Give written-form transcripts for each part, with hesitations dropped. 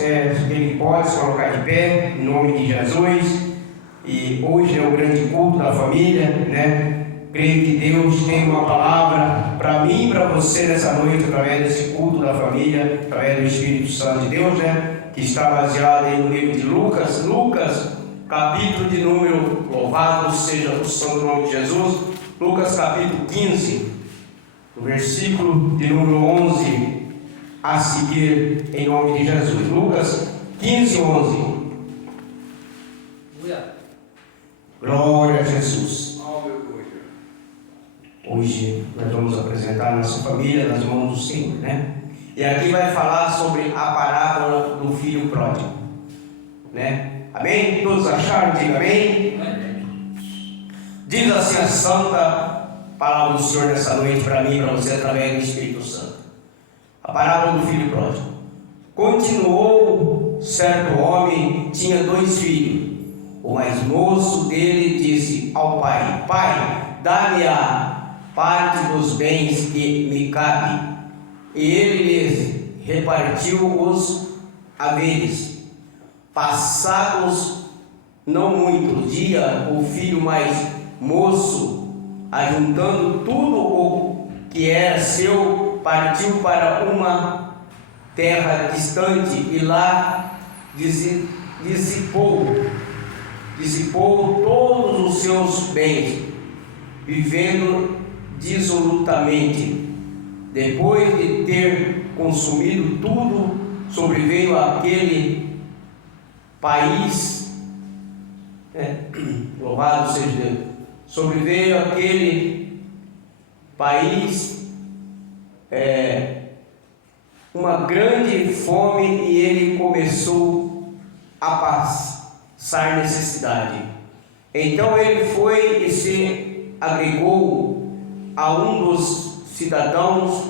Ele pode se colocar de pé, em nome de Jesus. E hoje é o grande culto da família, né? Creio que Deus tem uma palavra para mim e para você nessa noite, através desse culto da família, através do Espírito Santo de Deus, né? Que está baseado aí no livro de Lucas. Lucas, capítulo de número, louvado seja o santo nome de Jesus. Lucas, capítulo 15, no versículo de número 11 a seguir, em nome de Jesus. Lucas 15, 11. Glória a Jesus. Hoje nós vamos apresentar a nossa família nas mãos do Senhor, né? E aqui vai falar sobre a parábola do filho pródigo, né? Amém? Todos acharam? Diga amém. Diz assim a santa palavra do Senhor nessa noite para mim e para você através do Espírito Santo. A parábola do filho pródigo. Continuou: certo homem tinha 2 filhos. O mais moço dele disse ao pai: Pai, dá-me a parte dos bens que me cabe. E ele lhes repartiu os haveres. Passados não muitos dias, o filho mais moço, ajuntando tudo o que era seu, partiu para uma terra distante e lá dissipou todos os seus bens, vivendo dissolutamente. Depois de ter consumido tudo, sobreveio àquele país, louvado seja Deus, sobreveio àquele país uma grande fome e ele começou a passar necessidade. Então ele foi e se agregou a um dos cidadãos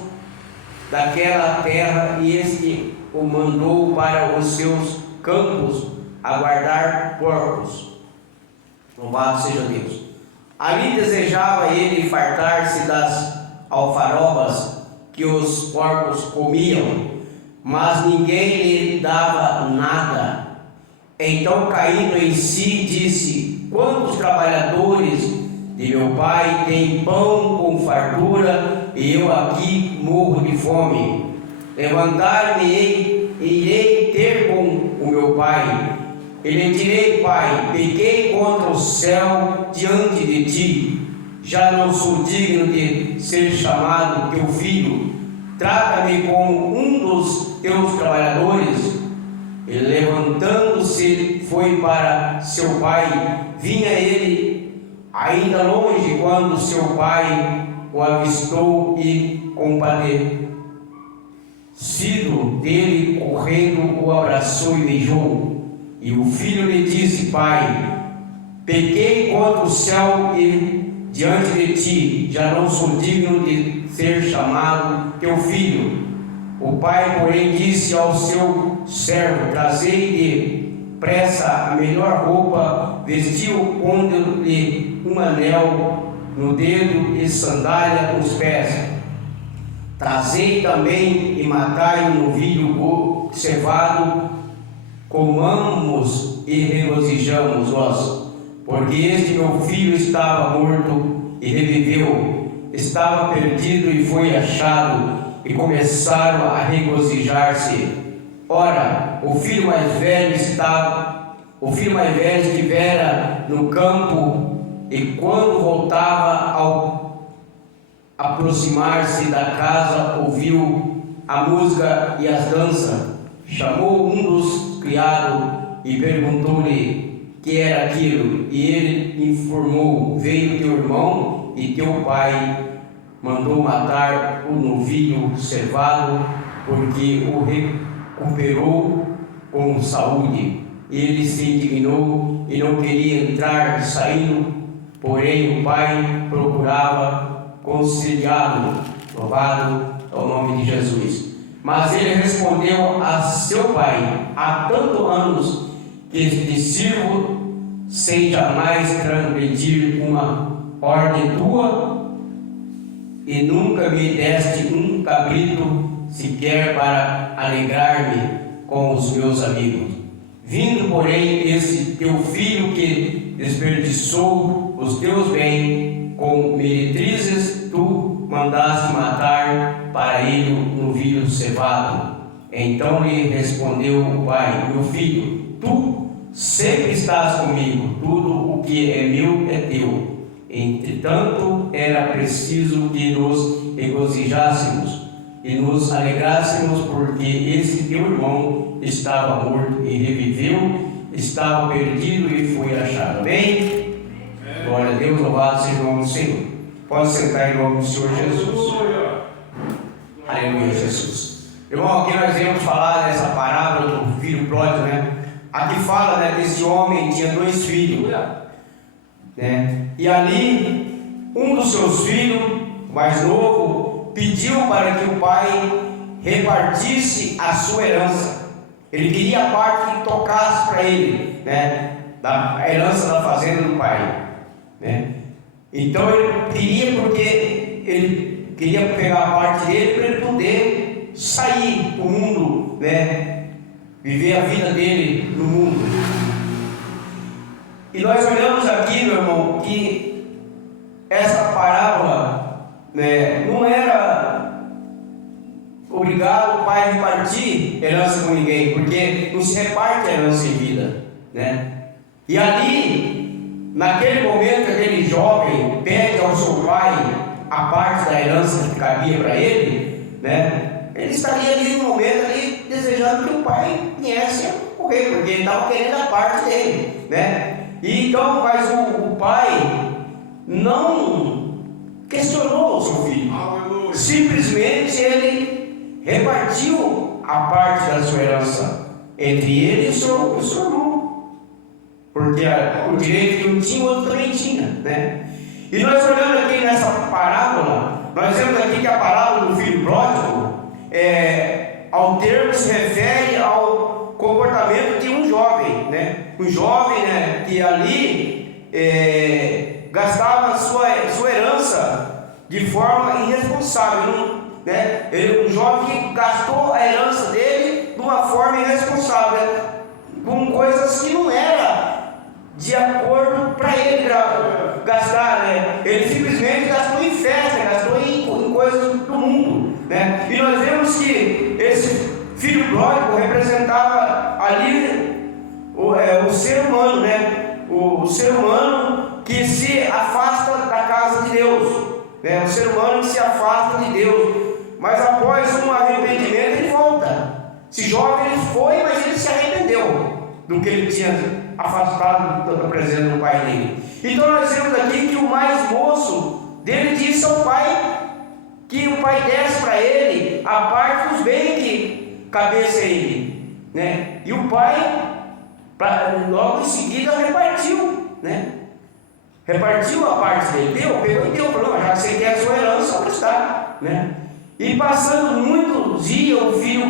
daquela terra, e este o mandou para os seus campos a guardar porcos. Louvado seja Deus. Ali desejava ele fartar-se das alfarrobas que os porcos comiam, mas ninguém lhe dava nada. Então, caindo em si, disse: Quantos trabalhadores de meu pai têm pão com fartura, e eu aqui morro de fome. Levantar-me-ei e irei ter com o meu pai. E lhe direi: Pai, pequei contra o céu diante de ti, já não sou digno de ser chamado teu filho. Trata-me como um dos teus trabalhadores. E levantando-se foi para seu pai. Vinha ele ainda longe quando seu pai o avistou e, compadecido dele, correndo, o abraçou e beijou. E o filho lhe disse: Pai, pequei contra o céu e diante de ti, já não sou digno de ser chamado teu filho. O pai, porém, disse ao seu servo: Trazei depressa a melhor roupa, vestiu, pondo-lhe um anel no dedo e sandália nos pés. Trazei também e matai um novilho cevado, comamos e regozijamos nós, porque este meu filho estava morto e reviveu, estava perdido e foi achado, e começaram a regozijar-se. Ora, o filho mais velho estivera no campo, e quando voltava, ao aproximar-se da casa, ouviu a música e as danças. Chamou um dos criados e perguntou-lhe que era aquilo, e ele informou: Veio teu irmão e teu pai mandou matar o novilho cevado, porque o recuperou com saúde. Ele se indignou e não queria entrar, saindo, porém o pai procurava conciliá-lo. Louvado é o nome de Jesus. Mas ele respondeu a seu pai: Há tantos anos que te sirvo sem jamais transgredir uma ordem tua, e nunca me deste um cabrito sequer para alegrar-me. com os meus amigos. Vindo, porém, esse teu filho que desperdiçou os teus bens com meretrizes, tu mandaste matar para ele um novilho cevado. Então lhe respondeu o pai: meu filho, tu sempre estás comigo, tudo o que é meu é teu. Entretanto, era preciso que nos regozijássemos e nos alegrássemos, porque esse teu irmão estava morto e reviveu, estava perdido e foi achado. Amém? Glória a Deus, louvado seja o nome do Senhor. Pode sentar em nome do Senhor Jesus. Aleluia, Jesus. Irmão, aqui nós vamos falar dessa parábola do filho pródigo, né? Aqui fala, né, que esse homem tinha 2 filhos, né? E ali, um dos seus filhos, mais novo, pediu para que o pai repartisse a sua herança. Ele queria a parte que tocasse para ele, né, da herança da fazenda do pai, né? Então ele queria, porque ele queria pegar a parte dele para ele poder sair do mundo, né, viver a vida dele no mundo. E nós olhamos aqui, meu irmão, que essa parábola, né, não era obrigado o pai a repartir herança com ninguém, porque não se reparte a herança em vida, né? E ali, naquele momento, aquele jovem pede ao seu pai a parte da herança que cabia para ele, né? Ele estaria ali no momento ali desejando que o pai viesse a morrer, porque ele estava querendo a parte dele, né? E então, mas o pai não questionou o seu filho. Simplesmente ele repartiu a parte da sua herança entre ele e o seu irmão, porque o direito que um tinha, o outro também tinha, né? E nós olhando aqui nessa parábola, nós vemos aqui que a parábola do filho pródigo, ao termo, se refere ao comportamento de um jovem, né? Um jovem, né, que ali gastava a sua herança de forma irresponsável, né? Um jovem que gastou a herança dele de uma forma irresponsável, né? Com coisas que não era de acordo para ele gastar, né? Ele simplesmente gastou em festa, gastou em coisas do mundo, né? E nós vemos que esse filho pródigo representava ali o ser humano, né? O ser humano que se afasta da casa de Deus, né? O ser humano que se afasta de Deus, mas após um arrependimento ele volta. Esse jovem ele foi, mas ele se arrependeu do que ele tinha afastado da presença do pai dele. Então nós vemos aqui que o mais moço dele disse ao pai que o pai desse para ele a parte dos bens que cabesse a ele, né? E o pai logo em seguida repartiu, né? Repartiu a parte dele, pegou e deu, pronto, já que você quer a sua herança, só está, né? E passando muitos dias, o filho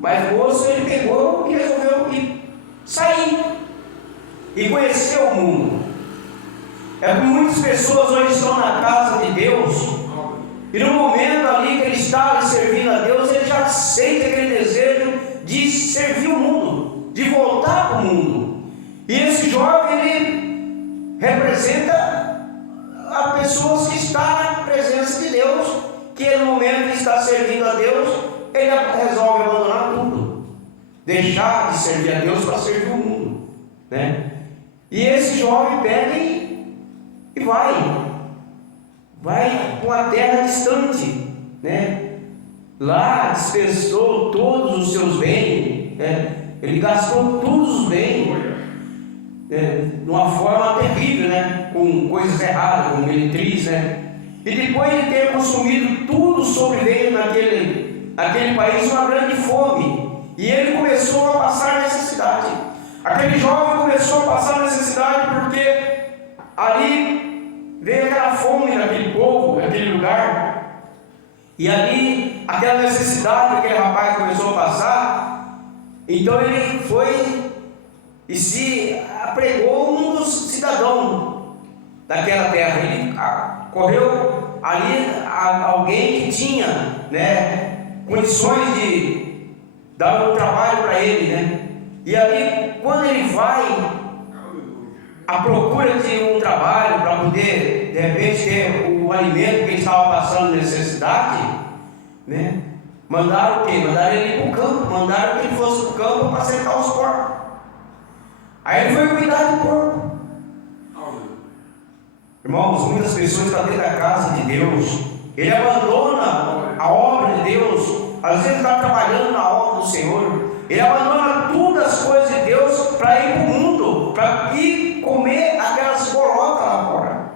mais moço, ele pegou e resolveu sair e conhecer o mundo. É que muitas pessoas hoje estão na casa de Deus, e no momento ali que ele está servindo a Deus, ele já sente aquele desejo de servir o mundo, de voltar para o mundo. E esse jovem, ele representa a pessoas que estão na presença de Deus, que no momento que está servindo a Deus, ele resolve abandonar tudo, deixar de servir a Deus para servir o mundo, né? E esse jovem pega e vai para uma terra distante, né? Lá dispensou todos os seus bens, né? Ele gastou todos os bens, de uma forma terrível, né? Com coisas erradas, com meretriz, né? E depois de ter consumido tudo, sobreveio naquele país uma grande fome, e ele começou a passar necessidade. Aquele jovem começou a passar necessidade porque ali veio aquela fome naquele povo, naquele lugar, e ali aquela necessidade que aquele rapaz começou a passar. Então ele foi e se apregou um dos cidadãos daquela terra. Ele correu ali a alguém que tinha, né, condições dá um trabalho para ele, né? E ali, quando ele vai à procura de um trabalho para poder, de repente, ter o alimento que ele estava passando necessidade, né? Mandaram o quê? Mandaram ele para o campo, mandaram que ele fosse para o campo para acertar os porcos. Aí ele foi cuidar do porco. Irmãos, muitas pessoas estão dentro da casa de Deus, ele abandona a obra de Deus, às vezes está trabalhando na obra do Senhor, ele abandona todas as coisas de Deus para ir para o mundo, para ir comer aquelas bolotas lá fora.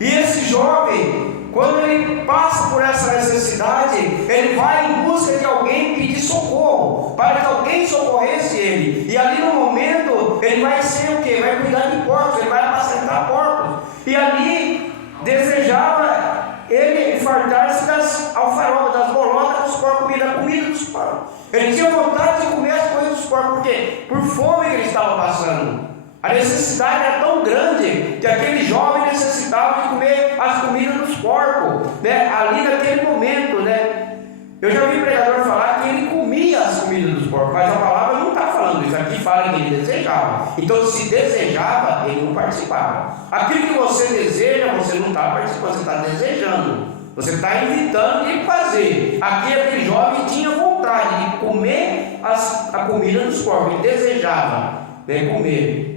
E esse jovem, quando ele passa por essa necessidade, ele vai em busca de alguém pedir socorro, para que alguém socorresse ele. E ali no momento, ele vai ser o quê? Vai cuidar de porcos, ele vai apacentar porcos. E ali desejava ele fartar-se das alfarrobas, das bolotas dos porcos, da comida dos porcos. Ele tinha vontade de comer as coisas dos porcos, por quê? Por fome que ele estava passando. A necessidade era tão grande que aquele jovem necessitava de comer as comidas dos porcos, né? Ali naquele momento, né? Eu já vi pregador falar que ele comia as comidas dos porcos, mas a palavra não está falando isso. Aqui fala que ele desejava. Então, se desejava, ele não participava. Aquilo que você deseja, você não está participando, você está desejando. Você está evitando de fazer. Aqui aquele jovem tinha vontade de comer a comida dos porcos, ele desejava, né, comer.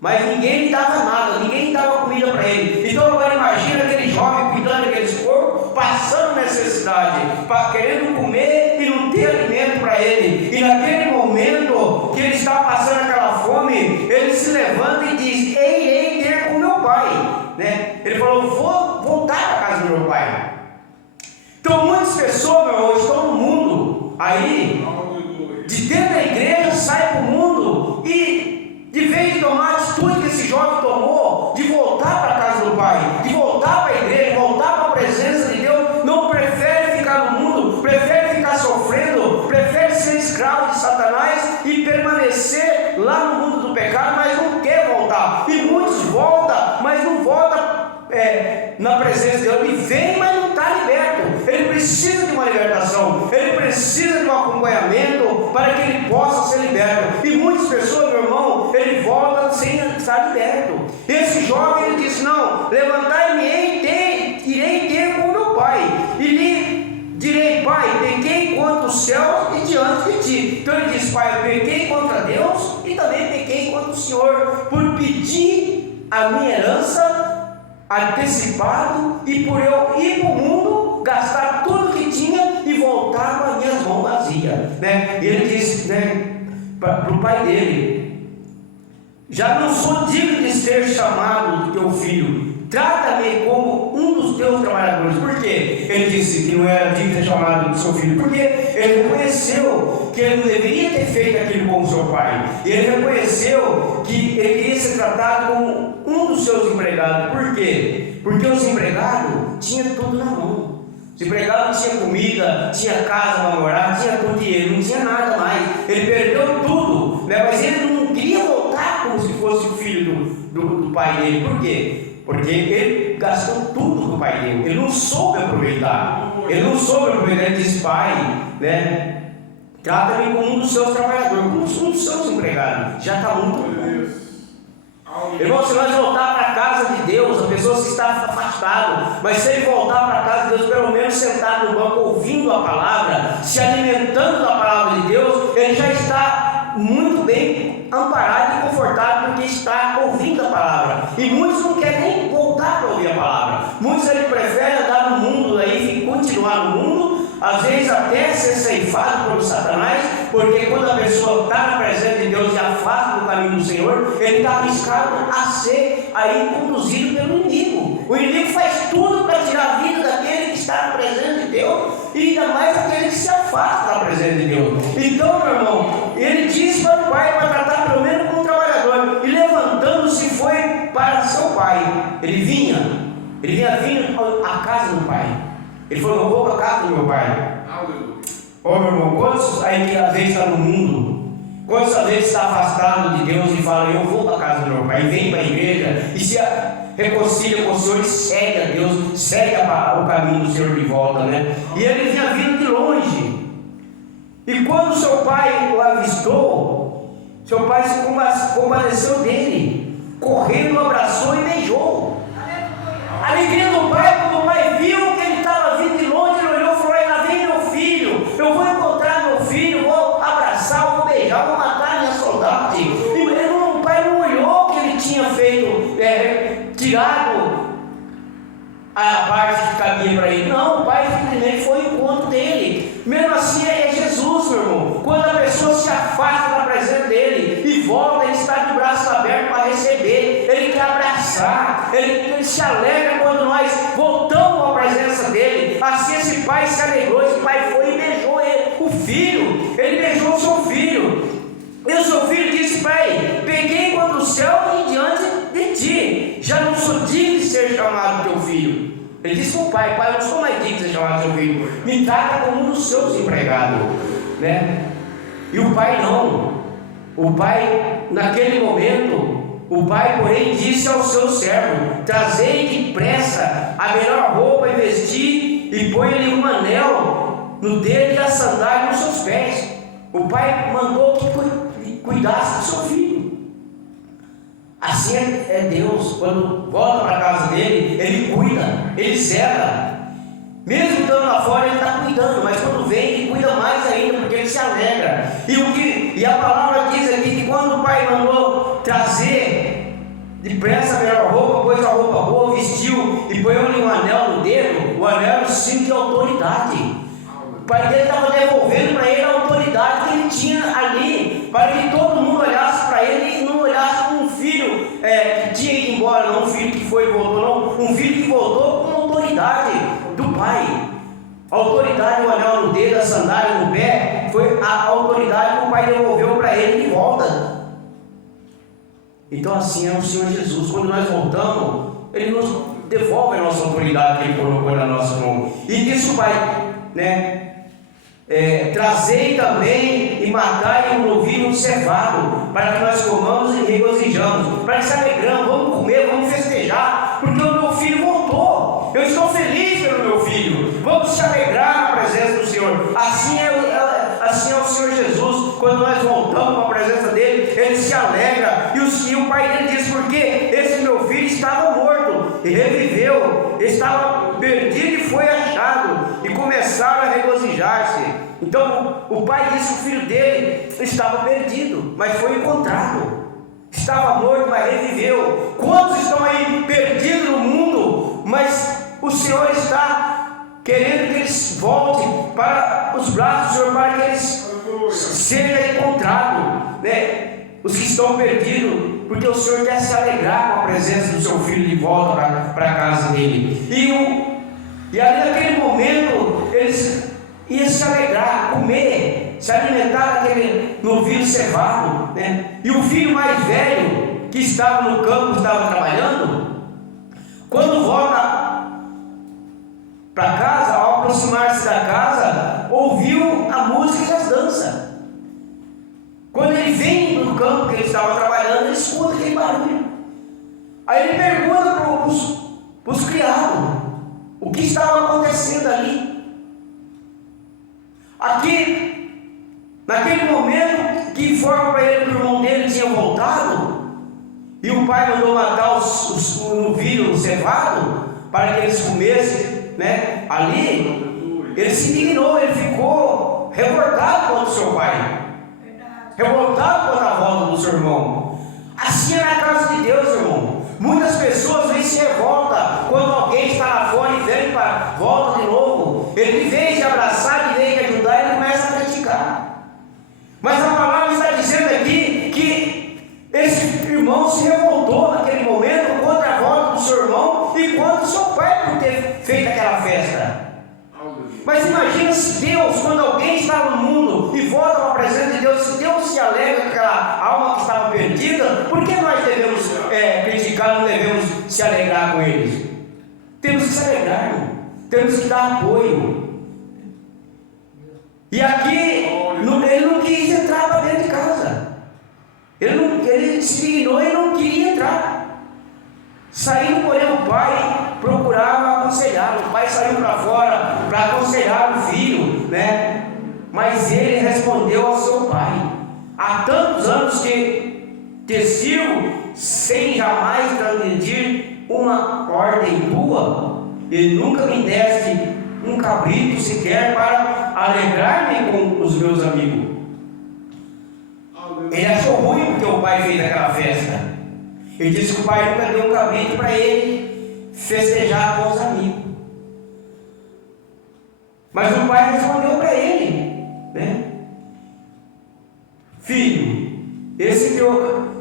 Mas ninguém lhe dava nada, ninguém dava comida para ele. Então agora imagina aquele jovem cuidando daqueles porcos, passando necessidade, querendo comer e não ter alimento para ele. E naquele momento que ele está passando aquela fome, ele se levanta e diz: ei, ter com meu pai, né? Ele falou: vou voltar para casa do meu pai. Então muitas pessoas, meu irmão, estão no mundo aí, de dentro da igreja, sai para o mundo e de vez de tomar a atitude que esse jovem tomou, de voltar para a casa do Pai, de voltar para a igreja, voltar para a presença de Deus, não prefere ficar no mundo, prefere ficar sofrendo, prefere ser escravo de Satanás e permanecer lá no mundo do pecado, mas não quer voltar. E muitos voltam, mas não voltam na presença de Deus. Ele vem, mas não está liberto. Ele precisa de uma libertação, ele precisa de um acompanhamento para que ele possa ser liberto. E muitas pessoas, meu irmão, ele volta sem estar liberto. Esse jovem, ele disse: não, levantai-me, irei ter com meu pai, e lhe direi: pai, pequei contra os céus e diante de ti. Então ele diz: pai, eu pequei contra Deus e também pequei contra o Senhor, por pedir a minha herança antecipado e por eu ir para o mundo, gastar tudo que tinha e voltar com as minhas mãos vazias, né? E ele disse, né, para o pai dele: já não sou digno de ser chamado teu filho, trata-me como um dos teus trabalhadores. Por quê? Ele disse que não era digno de ser chamado do seu filho, porque ele reconheceu que ele não deveria ter feito aquilo com o seu pai. Ele reconheceu que ele queria ser tratado como um dos seus empregados. Por quê? Porque os empregados tinham tudo na mão. Os empregados tinham comida, tinha casa para morar, tinha tudo, e ele não tinha nada mais. Ele perdeu tudo, né? Mas ele não queria voltar como se fosse o filho do pai dele. Por quê? Porque ele gastou tudo com o pai dele. Ele não soube aproveitar. Ele disse: pai, né, trata-me como um dos seus trabalhadores, como um dos seus empregados. Já está muito bom. Irmão, se nós voltar para a casa de Deus, a pessoa se está afastada, mas se ele voltar para a casa de Deus, pelo menos sentado no banco, ouvindo a palavra, se alimentando da palavra de Deus, ele já está muito bem amparado e confortável, porque está ouvindo a palavra. E muitos não querem nem voltar para ouvir a palavra. Muitos ele prefere andar no mundo aí e continuar no mundo, às vezes até ser ceifado por Satanás, porque quando a pessoa está na presença de Deus e afasta do caminho do Senhor, ele está arriscado a ser aí conduzido pelo inimigo. O inimigo faz tudo para tirar a vida daquele que está na presença de Deus, e ainda mais aquele que se afasta da presença de Deus. Então, meu irmão, ele disse para o pai para tratar pelo menos como um trabalhador, e levantando-se foi para seu pai. Ele vinha vindo à casa do pai. Ele falou: eu vou para a casa do meu pai. Ô meu irmão, quantos aí que às vezes está no mundo, quantos às vezes está afastado de Deus e fala: eu vou para a casa do meu pai, e vem para a igreja e se reconcilia com o Senhor e segue a Deus, segue o caminho do Senhor de volta, né? E ele vinha vindo de longe. E quando seu pai o avistou, seu pai se compadeceu dele, correndo, o abraçou e beijou. A alegria do pai, quando o pai viu que ele estava vindo de longe, ele olhou e falou: lá vem meu filho, eu vou encontrar meu filho, vou abraçar, vou beijar, vou matar a minha saudade. E o pai não olhou que ele tinha feito, tirado a parte que cabia para ele. Não, o pai simplesmente foi ao encontro dele. Mesmo assim é Jesus, meu irmão. Quando a pessoa se afasta da presença dele e volta, ele está de braços abertos para receber. Ele quer abraçar, ele se alegra quando nós voltamos à presença dele. Assim esse pai se alegrou, esse pai foi e beijou ele, o filho. Ele beijou o seu filho. E o seu filho disse: pai, peguei enquanto o céu e diante de ti, já não sou digno de ser chamado teu filho. Ele disse para o pai: pai, eu não sou mais digno de ser chamado teu filho, me trata como um dos seus empregados, né? E o pai não. O pai, naquele momento, o pai, porém, disse ao seu servo: trazei depressa a melhor roupa e vestir, e põe-lhe um anel no dedo e a sandália nos seus pés. O pai mandou que cuidasse do seu filho. Assim é Deus. Quando volta para a casa dele, ele cuida, ele zela. Mesmo estando lá fora, ele está cuidando, mas quando vem, ele cuida mais ainda, porque ele se alegra. E a palavra diz aqui que quando o pai mandou trazer depressa a melhor roupa, pôs a roupa boa, vestiu e põe-lhe um anel no dedo, o anel era o símbolo de autoridade. O pai dele estava devolvendo para ele a autoridade que ele tinha ali, para que todo mundo olhasse para ele e não olhasse como um filho que tinha ido embora, não um filho que foi e voltou, não, um filho que voltou com autoridade do pai. A autoridade, o anel no dedo, a sandália no pé, foi a autoridade que o pai devolveu para ele de volta. Então assim é o Senhor Jesus. Quando nós voltamos, ele nos devolve a nossa autoridade que ele colocou na nossa mão. E disse o pai, né? Trazei também e matai um novilho cevado, para que nós comamos e regozijamos, para que se alegramos, vamos comer, vamos festejar, porque o meu filho voltou. Eu estou feliz pelo meu filho. Vamos se alegrar na presença do Senhor. Assim é o Senhor Jesus. Quando nós voltamos para a presença dele, ele se alegra. E o pai dele diz: porque esse meu filho estava morto e reviveu, estava perdido e foi achado, e começaram a regozijar-se. Então o pai disse que o filho dele estava perdido, mas foi encontrado. Estava morto, mas reviveu. Quantos estão aí perdidos no mundo, mas o Senhor está querendo que eles voltem para os braços do Senhor, para que eles sejam encontrados, né? Os que estão perdidos, porque o Senhor quer se alegrar com a presença do seu filho de volta para a casa dele. E ali naquele momento eles iam se alegrar, comer, se alimentar daquele novilho cevado, né? E o filho mais velho, que estava no campo, estava trabalhando, quando volta para casa, ao aproximar-se da casa, ouviu a música e as danças. Quando ele vem do campo que ele estava trabalhando, ele escuta aquele barulho. Aí ele pergunta para os criados o que estava acontecendo ali. Aqui, naquele momento, que informa para ele que o irmão dele tinha voltado, e o pai mandou matar o novilho cevado para que eles comessem, né? Ali, ele se indignou, ele ficou revoltado contra o seu pai, revoltado contra a volta do seu irmão. Assim é na casa de Deus, irmão. Muitas pessoas vêm se revoltam quando alguém está lá fora e vem para volta de novo. Ele, em vez de abraçar, em vez de ajudar, ele começa a criticar. Mas a palavra está dizendo aqui que esse irmão se revoltou naquele momento contra a volta do seu irmão e contra o seu pai por ter feito aquela festa. Mas imagina se Deus, quando alguém está no mundo e volta para a presença de Deus, se Deus se alegra com aquela alma que estava perdida, por que nós devemos criticar, não devemos se alegrar com eles? Temos que se alegrar, irmão. Temos que dar apoio. E aqui ele não quis entrar para dentro de casa. Ele se dignou e não queria entrar. Saindo, porém, o pai procurava aconselhá-lo. O pai saiu para fora para aconselhar o filho, né? mas ele respondeu ao seu pai: há tantos anos que te sirvo sem jamais transgredir uma ordem tua, e nunca me deste um cabrito sequer para alegrar-me com os meus amigos. Ele achou ruim porque o pai fez aquela festa. Ele disse que o pai nunca deu um cabrito para ele festejar com os amigos. Mas o pai respondeu para ele, né? Filho, esse que eu,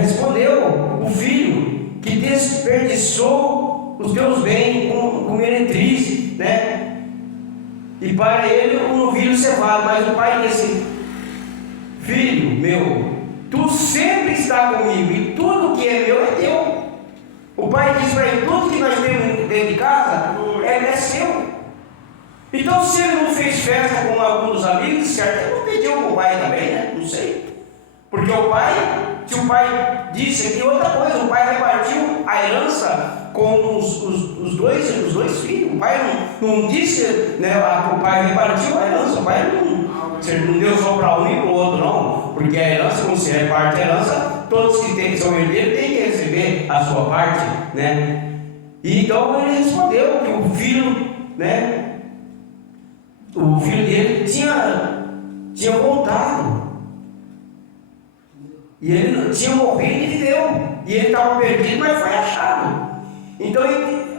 respondeu o filho que desperdiçou os teus bens com meretriz, né? E para ele um novilho cevado. Mas o pai disse: filho meu, tu sempre está comigo, e tudo que é meu é teu. O pai disse para ele: tudo que nós temos dentro de casa é seu. Então, se ele não fez festa com algum dos amigos, certo, ele não pediu para o pai também, né? Não sei. Porque o pai, se o pai disse aqui outra coisa, o pai repartiu a herança com os dois filhos. O pai não disse, né? O pai repartiu a herança. O pai não deu só para um e para o outro, não. Porque a herança, como se reparte a herança, todos que são herdeiros têm que receber a sua parte, né? E então ele respondeu que o filho, né? O filho dele tinha voltado. E ele tinha morrido e viveu. E ele estava perdido, mas foi achado. Então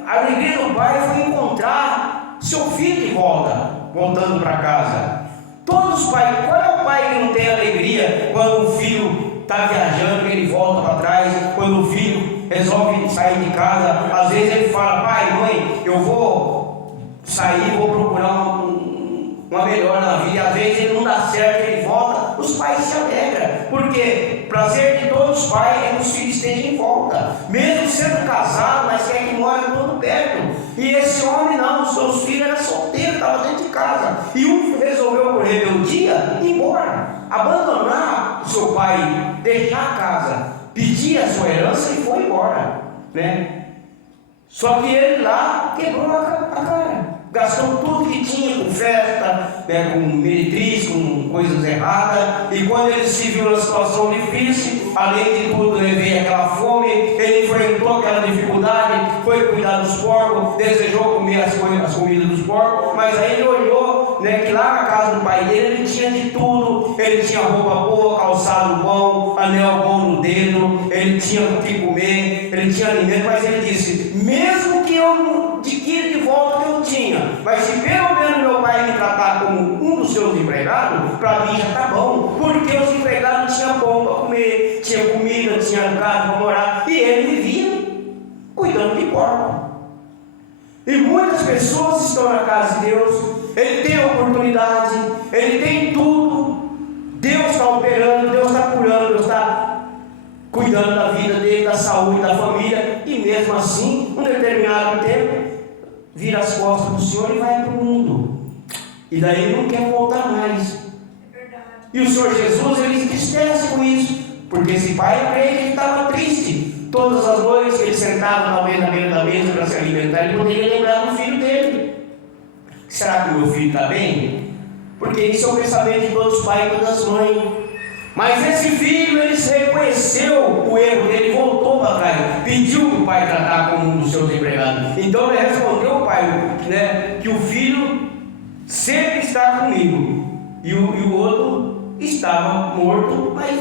a alegria do pai foi encontrar seu filho de volta, voltando para casa. Todos os pais, qual é o pai que não tem alegria quando o filho está viajando, que ele volta para trás, quando o filho resolve sair de casa? Às vezes ele fala: pai, mãe, eu vou sair, vou procurar uma melhor na vida, e às vezes ele não dá certo, ele volta, os pais se alegram, porque prazer de todos os pais é que os filhos estejam em volta, mesmo sendo casado, mas quer que mora todo perto. E esse homem não, os seus filhos eram solteiros, estavam dentro de casa, e um resolveu por rebeldia ir embora, abandonar o seu pai, deixar a casa, pedir a sua herança e foi embora, né? Só que ele lá quebrou a cara. Gastou tudo que tinha com festa, com meretriz, com coisas erradas. E quando ele se viu numa situação difícil, além de tudo, veio aquela fome, ele enfrentou aquela dificuldade, foi cuidar dos porcos, desejou comer as comidas dos porcos, mas aí ele olhou, que lá na casa do pai dele ele tinha de tudo. Ele tinha roupa boa, calçado bom, anel bom no dedo, ele tinha o que comer, ele tinha alimento, mas ele disse: mesmo que eu não adquira de volta o que eu tinha, mas se pelo menos meu pai me tratar como um dos seus empregados, para mim já está bom, porque os empregados tinham pão para comer, tinha comida, tinha casa para morar, e ele vivia cuidando de porco. E muitas pessoas estão na casa de Deus, ele tem oportunidade, ele tem tudo, Deus está operando, Deus está curando, Deus está cuidando da vida dele, da saúde, da família, e mesmo assim, um determinado tempo, vira as costas para o Senhor e vai para o mundo, e daí não quer voltar mais. E o Senhor Jesus, ele entristece com isso, porque esse pai, eu creio que ele estava triste. Todas as noites que ele sentava talvez na beira da mesa para se alimentar, ele poderia lembrar do filho dele. Será que o meu filho está bem? Porque isso é o pensamento de todos os pais e todas as mães. Mas esse filho, ele reconheceu o erro dele, voltou para trás, pediu que o pai tratar como um dos seus empregados. Então ele respondeu ao pai, que o filho sempre está comigo, e o outro estava morto, mas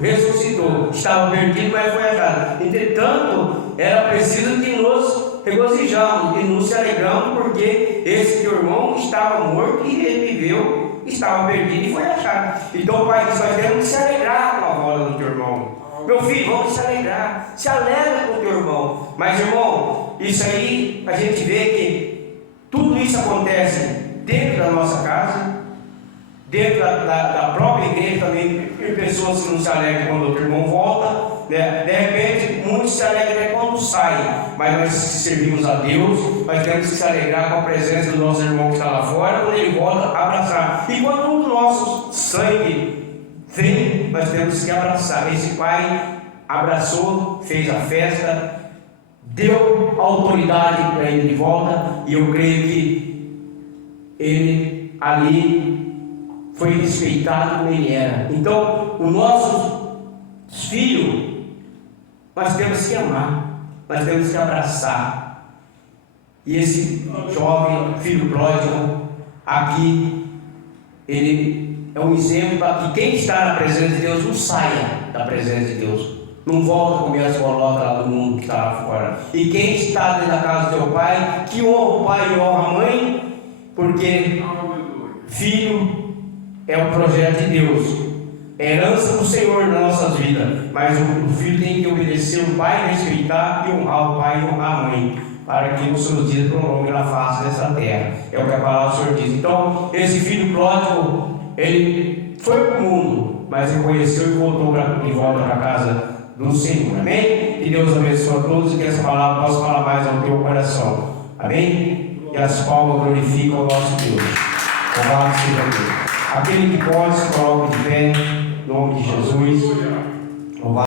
ressuscitou, estava perdido, mas foi achado. Entretanto, era preciso que nos regozijamos e nos alegramos, porque esse teu irmão estava morto e reviveu, estava perdido e foi achado. Então o pai disse: nós temos que se alegrar com a volta do teu irmão. Meu filho, vamos se alegrar, se alegra com o teu irmão. Mas irmão, isso aí a gente vê que tudo isso acontece dentro da nossa casa, dentro da própria igreja também. Tem pessoas que não se alegram quando o outro irmão volta, de repente muitos se alegram quando saem, mas nós que servimos a Deus, nós temos que se alegrar com a presença do nosso irmão que está lá fora, quando ele volta, abraçar. E quando um do nosso sangue vem, nós temos que abraçar. Esse pai abraçou, fez a festa, deu autoridade para ele de volta, e eu creio que ele ali foi respeitado como ele era. Então, os nossos filhos, nós temos que amar, nós temos que abraçar. E esse jovem filho pródigo aqui, ele é um exemplo para que quem está na presença de Deus não saia da presença de Deus, não volta a comer as bolotas lá do mundo que está lá fora. E quem está dentro da casa do teu pai, que honra o pai e honra a mãe, porque filho é o projeto de Deus, é herança do Senhor nas nossas vidas. Mas o filho tem que obedecer o pai, respeitar e honrar o pai e honrar a mãe, para que os seus dias prolonguem na face dessa terra. É o que a palavra do Senhor diz. Então, esse filho pródigo, ele foi para o mundo, mas reconheceu e voltou de volta para a casa do Senhor. Amém? Que Deus abençoe a todos e que essa palavra possa falar mais ao teu coração. Amém? E as palmas glorificam o nosso Deus. Louvado seja Deus. Aquele que pode, se coloque de pé, em nome de Jesus.